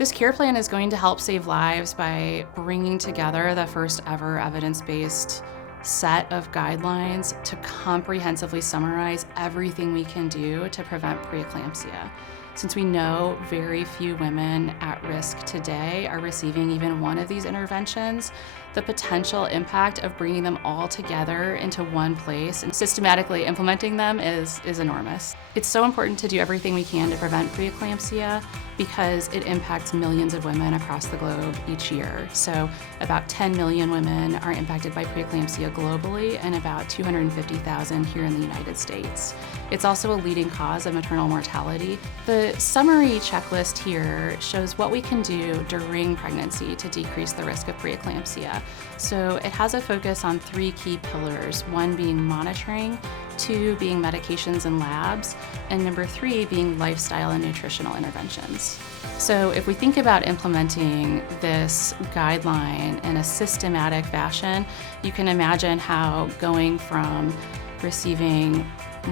This care plan is going to help save lives by bringing together the first ever evidence-based set of guidelines to comprehensively summarize everything we can do to prevent preeclampsia. Since we know very few women at risk today are receiving even one of these interventions, the potential impact of bringing them all together into one place and systematically implementing them is enormous. It's so important to do everything we can to prevent preeclampsia because it impacts millions of women across the globe each year. So about 10 million women are impacted by preeclampsia globally and about 250,000 here in the United States. It's also a leading cause of maternal mortality. The summary checklist here shows what we can do during pregnancy to decrease the risk of preeclampsia. So it has a focus on 3 key pillars, 1 being monitoring, 2 being medications and labs, and number 3 being lifestyle and nutritional interventions. So if we think about implementing this guideline in a systematic fashion, you can imagine how going from receiving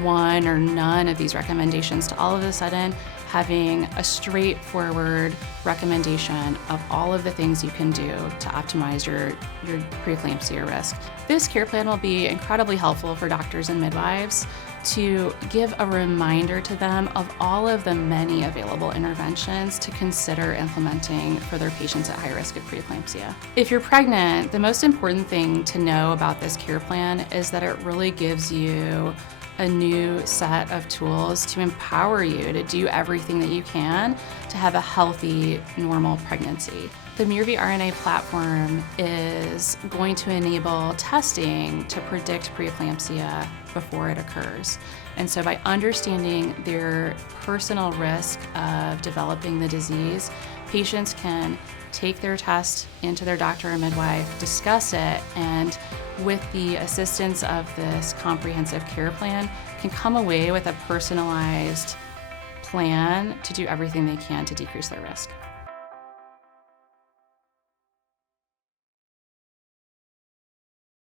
1 or none of these recommendations to all of a sudden having a straightforward recommendation of all of the things you can do to optimize your preeclampsia risk. This care plan will be incredibly helpful for doctors and midwives to give a reminder to them of all of the many available interventions to consider implementing for their patients at high risk of preeclampsia. If you're pregnant, the most important thing to know about this care plan is that it really gives you a new set of tools to empower you to do everything that you can to have a healthy, normal pregnancy. The MIRV RNA platform is going to enable testing to predict preeclampsia before it occurs. And so by understanding their personal risk of developing the disease, patients can take their test into their doctor or midwife, discuss it, and with the assistance of this comprehensive care plan, can come away with a personalized plan to do everything they can to decrease their risk.